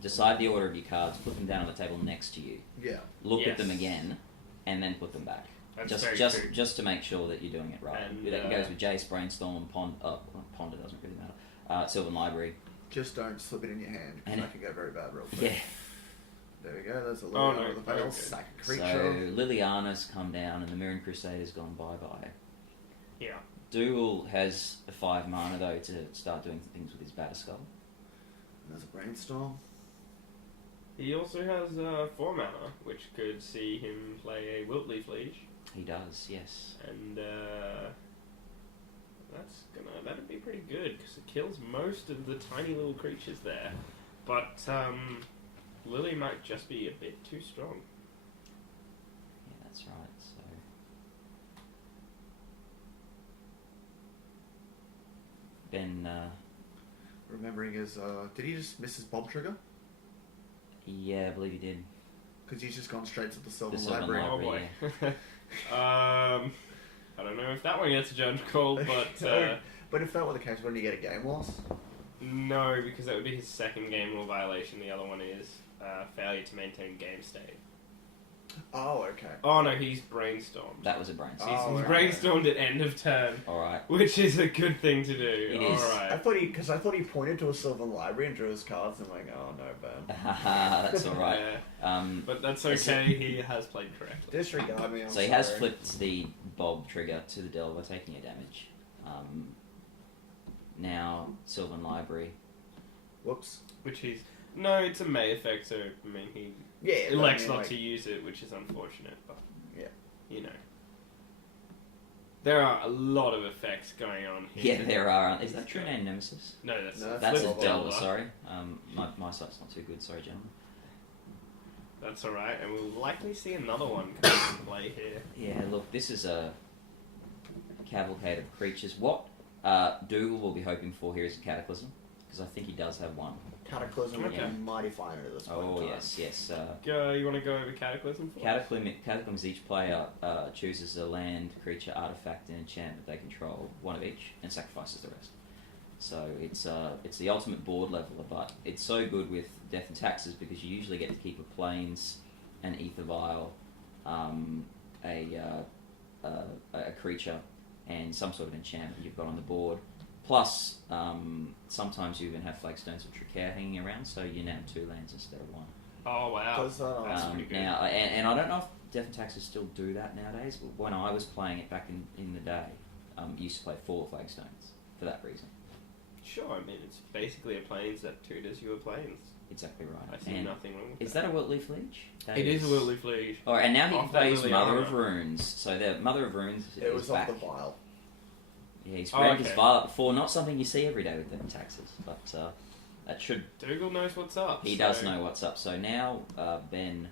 decide the order of your cards, put them down on the table next to you, Yeah. look at them Yes. again, and then put them back. That's very true. Just to make sure that you're doing it right. And, that goes with Jace, Brainstorm, Ponder doesn't really matter. Sylvan Library. Just don't slip it in your hand, because that can go very bad real quick. Yeah. There we go, there's a little of the veil, sack a creature. So Liliana's come down and the Mirren Crusader's gone bye-bye. Yeah. Dougal has a 5 mana though to start doing things with his Batterskull. There's a Brainstorm. He also has 4 mana, which could see him play a Wiltleaf Liege. He does, yes. And that'd be pretty good because it kills most of the tiny little creatures there. But Lily might just be a bit too strong. Yeah, that's right. So Ben, Remembering his, did he just miss his Bob trigger? yeah, I believe he did. Because he's just gone straight to the Sylvan Sylvan Library. Oh boy. Yeah. I don't know if that one gets a judge call, but But if that were the case, wouldn't he get a game loss? no, because that would be his second game rule violation. The other one is failure to maintain game state. Oh, okay. Oh no, he's brainstormed. That was a brainstorm. He's Oh, right. brainstormed at end of turn, Alright. which is a good thing to do. It is. I Alright. thought he pointed to a Sylvan Library and drew his cards, and I'm like, oh no, Ben. That's alright. Yeah, but that's okay. He has played correctly. Disregard me, I'm So he sorry. has flipped the Bob trigger to the Delver, taking a damage. Now, Sylvan Library. Whoops. Which he's no, it's a May effect, so I mean he Yeah, elects but I mean, not to use it, which is unfortunate. But yeah, you know, there are a lot of effects going on here. Yeah, there are. Is that true name Nemesis? No, that's That's a Flip Delver, sorry. My sight's not too good, sorry, gentlemen. That's alright, and we'll likely see another one come into play here. Yeah, look, this is a cavalcade of creatures. What Dougal will be hoping for here is a Cataclysm, because I think he does have one. Cataclysm would Okay. be mighty fine at this point. Oh, in time. yes. You want to go over Cataclysm for us? Cataclysms, each player chooses a land, creature, artifact, and enchantment they control, one of each, and sacrifices the rest. So it's the ultimate board leveler, but it's so good with Death and Taxes because you usually get to keep a Plains, an Ether Vial, a creature, and some sort of enchantment you've got on the board. Plus, sometimes you even have Flagstones of Tricare hanging around, so you now have 2 lands instead of 1. Oh wow, Does, that's pretty good. Now, and I don't know if Death and Taxes still do that nowadays, but when I was playing it back in the day, you used to play 4 Flagstones for that reason. Sure, I mean it's basically a Plains that tutors your Plains. Exactly right. I see And nothing wrong with is that a Wiltleaf Liege? It is a Wiltleaf Liege. Oh, and now he Off plays that Mother Liliana. of Runes. So the Mother of Runes It is was back. off the vial. Yeah, he's Oh, grabbed okay. his Violet before. Not something you see every day with Death and Taxes, but that should. Dougal knows what's up. He does know what's up. So now Ben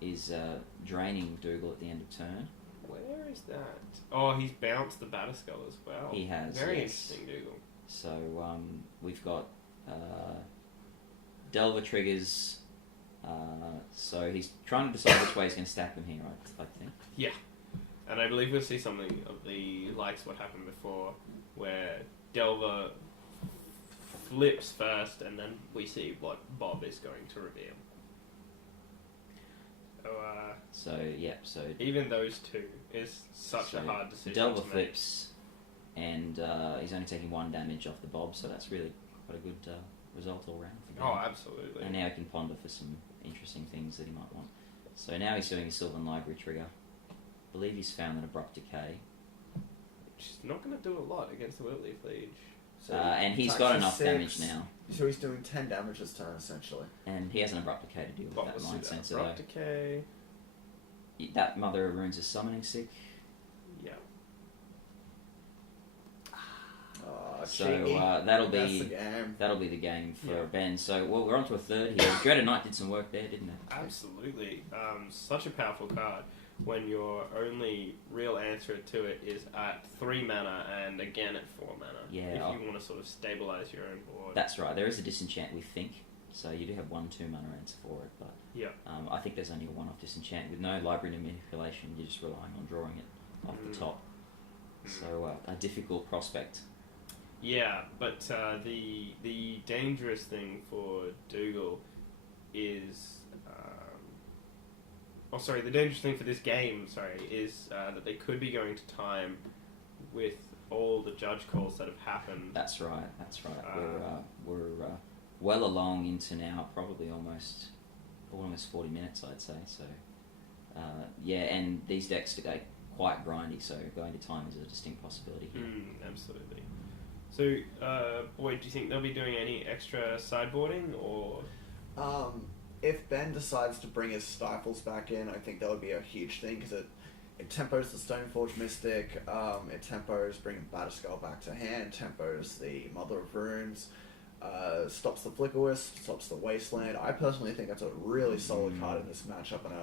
is draining Dougal at the end of turn. Where is that? Oh, he's bounced the Batterskull as well. He has, Very yes. interesting, Dougal. So we've got Delver triggers. So he's trying to decide which way he's going to stack them here, I think. Yeah. And I believe we'll see something of the likes what happened before, where Delver flips first, and then we see what Bob is going to reveal. So so Even those two is such a hard decision Delver to make. flips, and he's only taking 1 damage off the Bob, so that's really quite a good result all round for Ben. Oh, absolutely. And now he can ponder for some interesting things that he might want. So now he's doing a Sylvan Library trigger. I believe he's found an Abrupt Decay. Which is not going to do a lot against the Wiltleaf Liege. So And he's it's got actually enough 6. damage now. So he's doing 10 damage this turn, essentially. And he has an Abrupt Decay to deal with What that was Mind that? Sensor Abrupt though. Decay. That Mother of Runes is summoning sick. Yeah. So cheeky. that'll That's be the game. the game for Yeah. Ben. So we're on to a third here. Dreaded Knight did some work there, didn't it? Absolutely. Such a powerful card when your only real answer to it is at 3 mana and again at 4 mana. Yeah, If I'll- you want to sort of stabilize your own board. That's right. There is a disenchant, we think. So you do have 1/2 mana answer for it, but Yeah. I think there's only a one-off disenchant with no library manipulation. You're just relying on drawing it off the top. So a difficult prospect. Yeah, but the dangerous thing for Dougal is the dangerous thing for this game, is that they could be going to time with all the judge calls that have happened. That's right. We're well along into now, probably almost 40 minutes, I'd say. So, and these decks are quite grindy, so going to time is a distinct possibility here. Absolutely. So, Boyd, do you think they'll be doing any extra sideboarding, or? If Ben decides to bring his Stifles back in, I think that would be a huge thing, because it tempos the Stoneforge Mystic, it tempos bringing Batterskull back to hand, tempos the Mother of Runes, stops the Flicker Wisp, stops the Wasteland. I personally think that's a really solid card in this matchup, and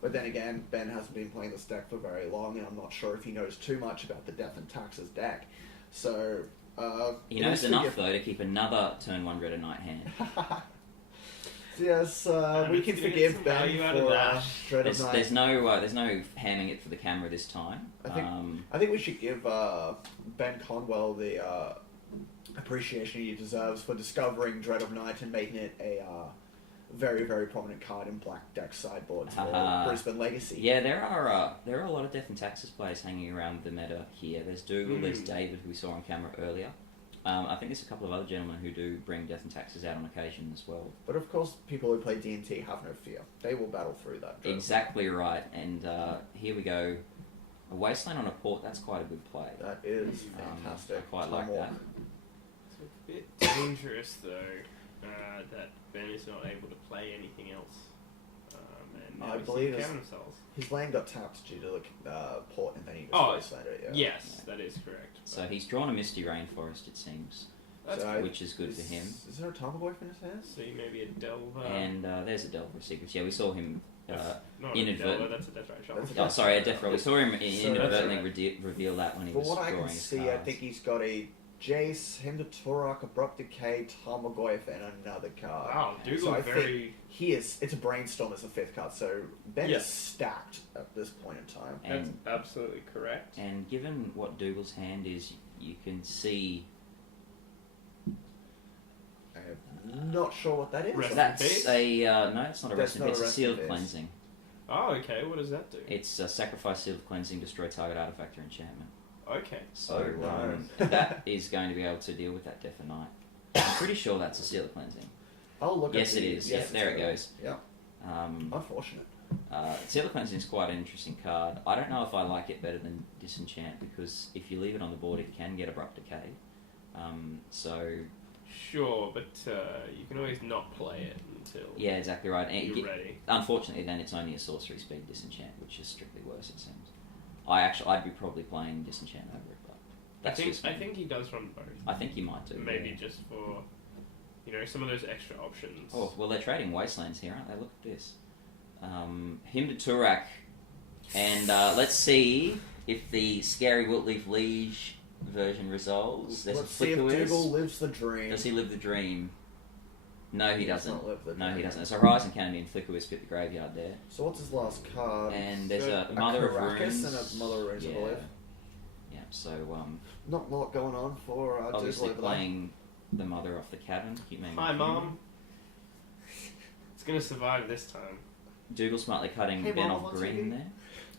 but then again, Ben hasn't been playing this deck for very long, and I'm not sure if he knows too much about the Death and Taxes deck. So he knows enough though to keep another turn 1 Dread of Night hand. Yes, we can forgive Ben for Dread of Night. There's no hamming it for the camera this time. I think we should give Ben Conwell the appreciation he deserves for discovering Dread of Night and making it a very, very prominent card in black deck sideboards for Brisbane Legacy. Yeah, there are a lot of Death and Taxes players hanging around the meta here. There's Dougal, there's David, who we saw on camera earlier. I think there's a couple of other gentlemen who do bring Death and Taxes out on occasion as well. But of course, people who play D&T have no fear. They will battle through that. Exactly right. And here we go. A Wasteland on a port, that's quite a good play. That is fantastic. I quite like that. It's a bit dangerous, though, that Ben is not able to play anything else. And now I believe themselves. His lane got tapped due to the port, and then he just Wastelanded it. Yeah. Yes, that is correct. So he's drawn a Misty Rainforest, it seems, which is good for him. Is there a Tarmogoyf in his hand? So maybe a Delver. And there's a Delver of Secrets. Yeah, we saw him inadvertently. That's a Death Ray Shot. Oh, sorry, a Death Ray. We saw him inadvertently reveal that when he was drawing his cards. From what I can see, I think he's got a Jace, Hymn to Turok, Abrupt Decay, Tarmogoyf, and another card. Wow, Dougal think it's a Brainstorm as a 5th card, so Ben is stacked at this point in time. That's absolutely correct. And given what Dougal's hand is, you can see... I'm not sure what that is. That's no, it's not a Rest in Peace, it's a Seal of Cleansing. Oh, okay, what does that do? It's Sacrifice Seal of Cleansing, destroy target artifact or enchantment. Okay. So that is going to be able to deal with that Death of Night. I'm pretty sure that's a Seal of Cleansing. I'll look Yes, it is. Yes, there it goes. Yeah. Unfortunate. Seal of Cleansing is quite an interesting card. I don't know if I like it better than Disenchant, because if you leave it on the board, it can get Abrupt Decay. Sure, but you can always not play it until exactly right. And you're ready. Unfortunately, then it's only a sorcery speed Disenchant, which is strictly worse, it seems. I'd be probably playing Disenchant over it, but I think he does run both. I think he might do. Maybe just for some of those extra options. Oh well, they're trading Wastelands here, aren't they? Look at this. Hymn to Turak, and let's see if the Scary Wiltleaf Liege version resolves. Let's see if Dougal lives the dream. Does he live the dream? No, he doesn't. Not live the No, dream. he doesn't. It's a Horizon Canopy and Flicker Wisp at the graveyard there. So what's his last card? And there's a Mother of Caracas Runes. and a Mother of Runes, I believe. Yeah, so not a lot going on for obviously Dougal over playing the Mother off the Cavern. Hi, Mom. It's going to survive this time. Dougal smartly cutting Hey, Ben Mom, off what's green he? there.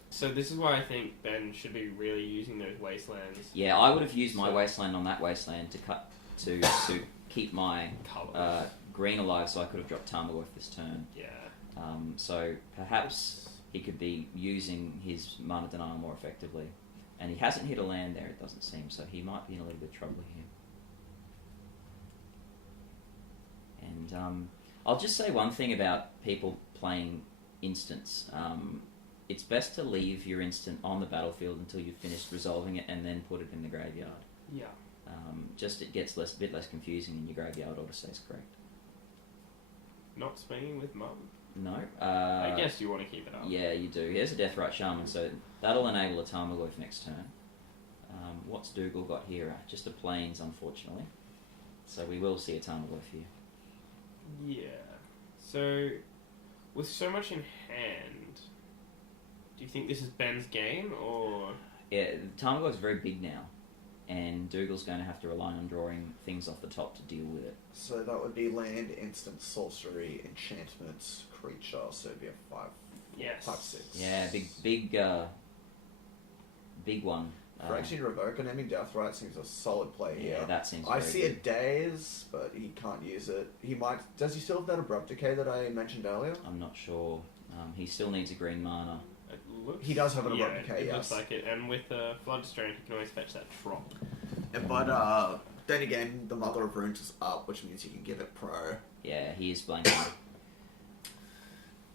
So this is why I think Ben should be really using those Wastelands. Yeah, I would have used my Wasteland on that Wasteland to keep my green alive, so I could have dropped Tarmogoyf this turn. Yeah. So perhaps he could be using his mana denial more effectively. And he hasn't hit a land there, it doesn't seem, so he might be in a little bit of trouble here. And I'll just say one thing about people playing instants. It's best to leave your instant on the battlefield until you've finished resolving it and then put it in the graveyard. Yeah. Just it gets a bit less confusing and your graveyard autosaves correct. Not swinging with Mum? No. I guess you want to keep it up. Yeah, you do. Here's a Deathrite Shaman, so that'll enable a Tarmogoyf next turn. What's Dougal got here? Just a Plains, unfortunately. So we will see a Tarmogoyf here. Yeah. So, with so much in hand, do you think this is Ben's game, or...? Yeah, Tarmogoyf's very big now, and Dougal's going to have to rely on drawing things off the top to deal with it. So that would be land, instant, sorcery, enchantments, creature, so it'd be a Yes. Type 6. Yeah, big one. Fraction Revoke and Ending Deathrite seems a solid play Yeah, here. that seems I very see good. a Daze, but he can't use it. He might. Does he still have that Abrupt Decay that I mentioned earlier? I'm not sure. He still needs a green mana. It looks, He does have an Abrupt Decay, it yes. looks like it. And with Flood Strain, he can always fetch that Trop. But then again, the Mother of Runes is up, which means you can give it Pro. Yeah, he is blanking.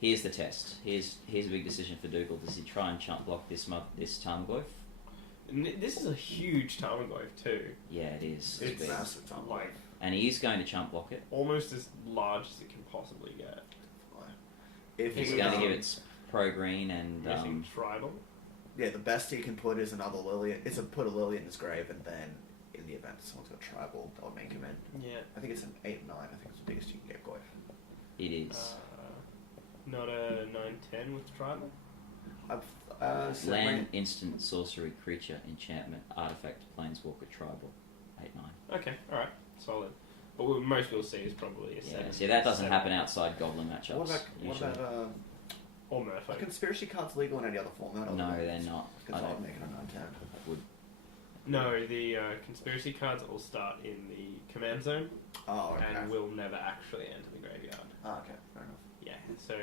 Here's the test. Here's a big decision for Dougal. Does he try and chump block this Tarmogoyf? This is a huge Tarmogoyf too. Yeah, it is. It's big. massive Tarmogoyf. Like And he is going to chump block it. almost as large as it can possibly get. If He's he, going to give it pro green and Using Tribal. yeah, the best he can put is another Lily. It's put a Lily in his grave, and then in the event someone's got Tribal, they'll make him in. Yeah. I think it's an 8-9. I think it's the biggest you can get Goyf. it is. Not a 9/10 with Tribal. Land, instant, sorcery, creature, enchantment, artifact, planeswalker, tribal. 8-9. Okay, alright, solid. But what most we'll see is probably a 7. Yeah, see, that doesn't 7. happen outside goblin matchups. What usually. about Or are Merfolk. conspiracy cards legal in any other format? No, they're not. Because I I'm don't making a 9-10. would. No, the conspiracy cards all start in the command zone Oh, okay. and will never actually enter the graveyard. Oh, okay, fair enough. Yeah, so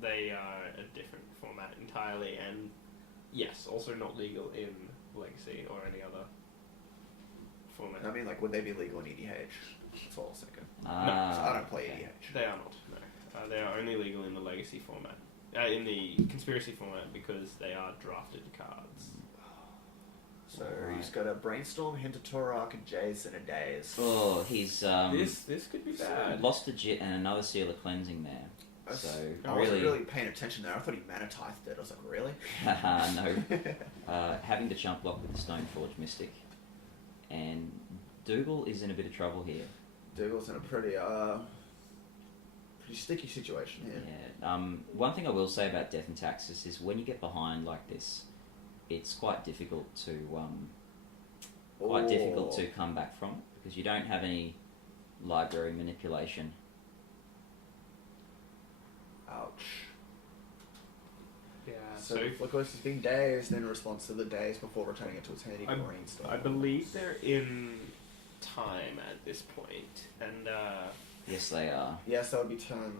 they are a different format entirely, and yes, also not legal in Legacy or any other format. I mean, like, would they be legal in EDH? That's all I was thinking. So Ah, I don't play EDH. They are not. No, they are only legal in the Legacy format, in the conspiracy format, because they are drafted cards. So Right. he's got a Brainstorm, Hint of Torark, a Jace, and a Daze. Oh, he's This could be bad. lost a Jit and another Seal of Cleansing there. I So wasn't really paying attention there. I thought he mana tithed it. I was like, really? no. Having to chump block with the Stoneforge Mystic. And Dougal is in a bit of trouble here. Dougal's in a pretty sticky situation here. Yeah. One thing I will say about Death and Taxes is when you get behind like this, it's quite difficult to come back from it because you don't have any library manipulation. Ouch. Yeah, So so Flickless is being dazed in response to the daze before returning it to its handy Brainstorm. I believe they're in time at this point, and Yes, they are. Yes, that would be turn.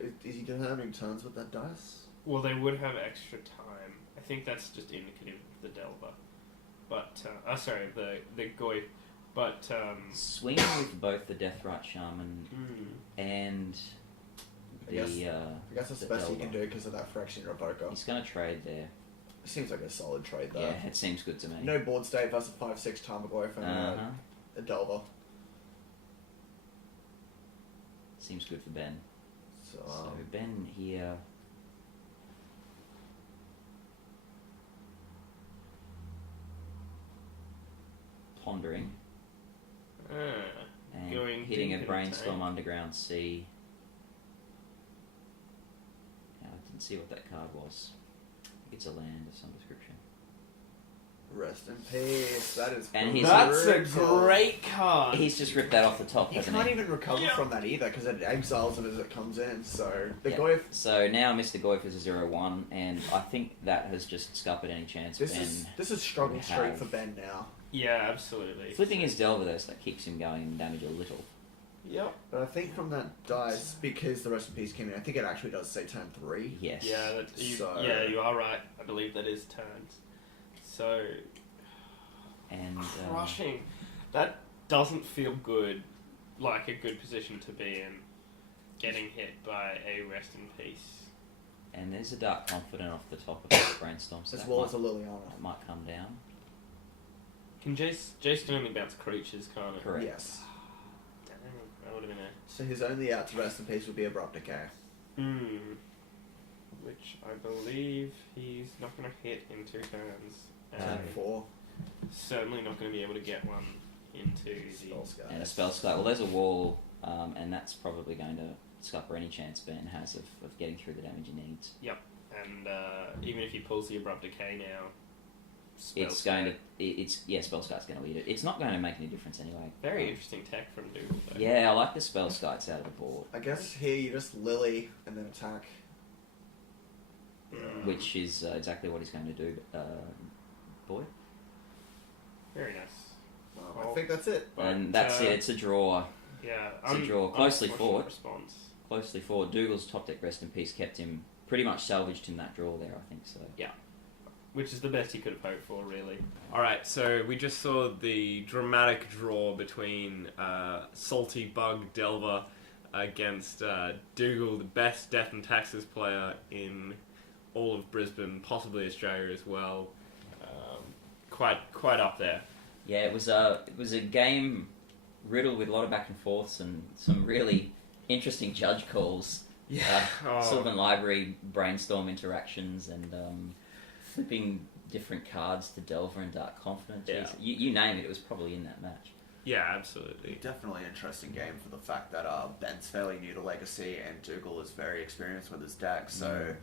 Is he determining turns with that dice? well, they would have extra time. I think that's just indicative of the Delver, but sorry, the Goy, but Swinging with both the Deathrite Shaman and I guess that's the best he Delver. can do because of that Fraction Revoker. He's going to trade there. Seems like a solid trade though. Yeah, it seems good to me. No board state versus 5/6 Tarmogoyf and Uh-huh. a Delver. Seems good for Ben. So, So Ben here. Pondering and Going hitting deep a in the Brainstorm tank. Underground Sea. Now, I didn't see what that card was. I think it's a land of some description. rest in peace. That is. And he's- that's a brutal. great card. He's just ripped that off the top, You hasn't can't he? even recover Yeah. from that either because it exiles it as it comes in. So the Yeah. Goyf. So now Mr. Goyf is a 0-1, and I think that has just scuppered any chance This Ben. is struggle would straight have. for Ben now. Yeah, absolutely. Flipping his Delver there, so that keeps him going and damage a little. Yep. But I think from that dice, because the rest in peace came in, I think it actually does say turn 3. Yes. Yeah, So- yeah, you are right. I believe that is turns. So And crushing. That doesn't feel good, like a good position to be in. Getting hit by a rest in peace. and there's a Dark Confident off the top of the Brainstorm, so As that well might, as a Liliana. that might come down. Can Jace can only bounce creatures, can't it? Correct. Yes. Damn, that would have been So his only out to rest in peace would be Abrupt Decay. which I believe he's not going to hit in 2 turns. Turn 4. Certainly not going to be able to get one into the. Spellscars. And a spell sky. Well, there's a wall, and that's probably going to scupper any chance Ben has of getting through the damage he needs. And even if he pulls the Abrupt Decay now, It's going to. Spell sky's going to eat it. It's not going to make any difference anyway. Very interesting tech from Dougal, though. Yeah, I like the spell skites out of the board. I guess here you just Lily and then attack. which is exactly what he's going to do, boy. Very nice. Well, I think that's it. And that's it. It's a draw. Yeah, It's a draw. Closely fought. Response. Closely fought. Dougal's top deck rest in peace kept him pretty much salvaged in that draw there, I think so. Yeah. Which is the best he could have hoped for, really. Alright, so we just saw the dramatic draw between Salty Bug Delver against Dougal, the best Death and Taxes player in all of Brisbane, possibly Australia as well. Quite up there. Yeah, it was a game riddled with a lot of back and forths and some really interesting judge calls. Yeah. Sylvan Library brainstorm interactions and flipping different cards to Delver and Dark Confidence. Yeah. You name it, it was probably in that match. Yeah, absolutely. Definitely an interesting game for the fact that Ben's fairly new to Legacy and Dougal is very experienced with his deck, so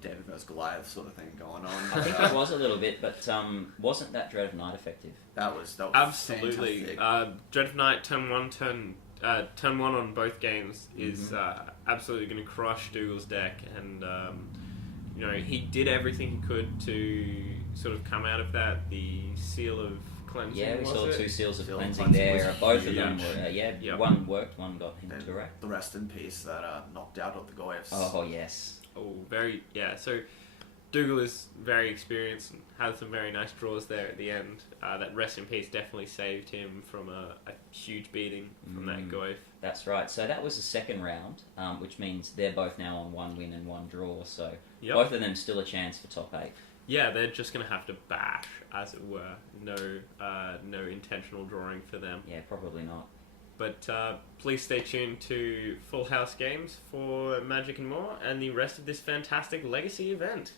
David versus Goliath sort of thing going on. I think it was a little bit, but wasn't that Dread of Night effective? That was Absolutely. fantastic. Dread of Night turn one on both games is absolutely going to crush Dougal's deck, and he did everything he could to sort of come out of that. The seal of cleansing. Yeah, we saw 2 seals of Seal of cleansing Cleansing there. was Both of huge. them were Yep. one worked, one got him And to rack. the rest in peace that knocked out of the Goyfs. Oh yes. Oh, so Dougal is very experienced and had some very nice draws there at the end. That rest in peace definitely saved him from a huge beating from that Goyf. That's right. So that was the second round, which means they're both now on 1 win and 1 draw. So both of them still a chance for top 8. Yeah, they're just going to have to bash, as it were. No intentional drawing for them. Yeah, probably not. But please stay tuned to Full House Games for Magic and more, and the rest of this fantastic Legacy event.